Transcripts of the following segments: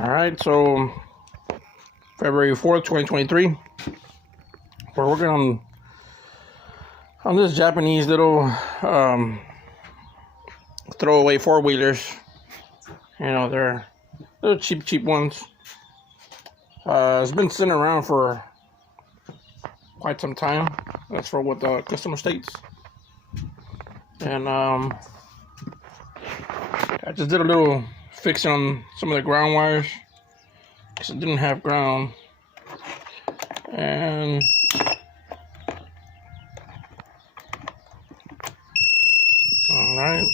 All right, so February 4th, 2023. We're working on this Japanese little throwaway four-wheelers. You know, they're little cheap ones. It's been sitting around for quite some time. That's for what the customer states. And I just did a little fix on some of the ground wires because it didn't have ground. And all right,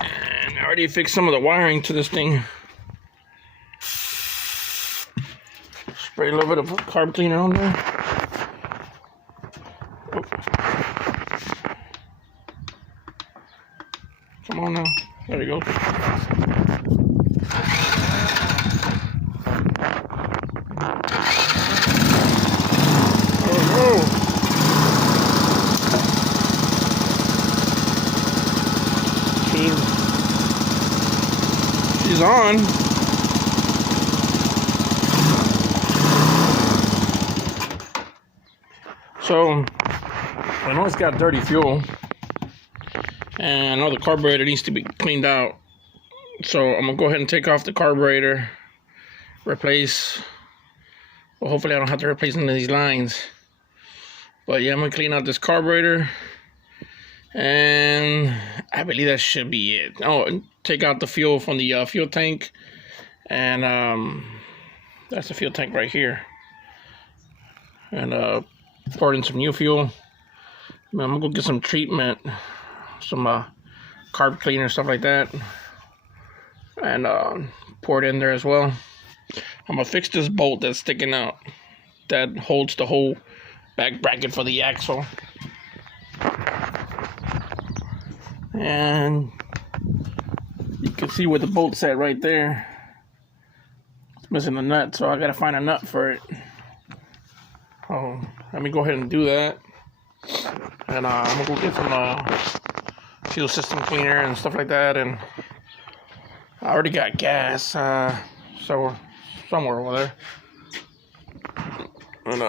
and I already fixed some of the wiring to this thing. Spray a little bit of carb cleaner on there. Oh. Come on now, there you go. She's on. So I know it's got dirty fuel, and I know the carburetor needs to be cleaned out. So I'm gonna go ahead and take off the carburetor, replace. Well, hopefully I don't have to replace none of these lines. But yeah, I'm gonna clean out this carburetor, and I believe that should be it. Oh, and take out the fuel from the fuel tank, and that's the fuel tank right here. And pour in some new fuel. I'm gonna go get some treatment, some carb cleaner, stuff like that, and pour it in there as well. I'm gonna fix this bolt that's sticking out that holds the whole back bracket for the axle. And you can see where the bolt's at right there. It's missing a nut, so I gotta find a nut for it. Oh, let me go ahead and do that. And I'm gonna go get some fuel system cleaner and stuff like that. And I already got gas, so somewhere over there. And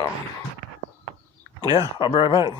yeah, I'll be right back.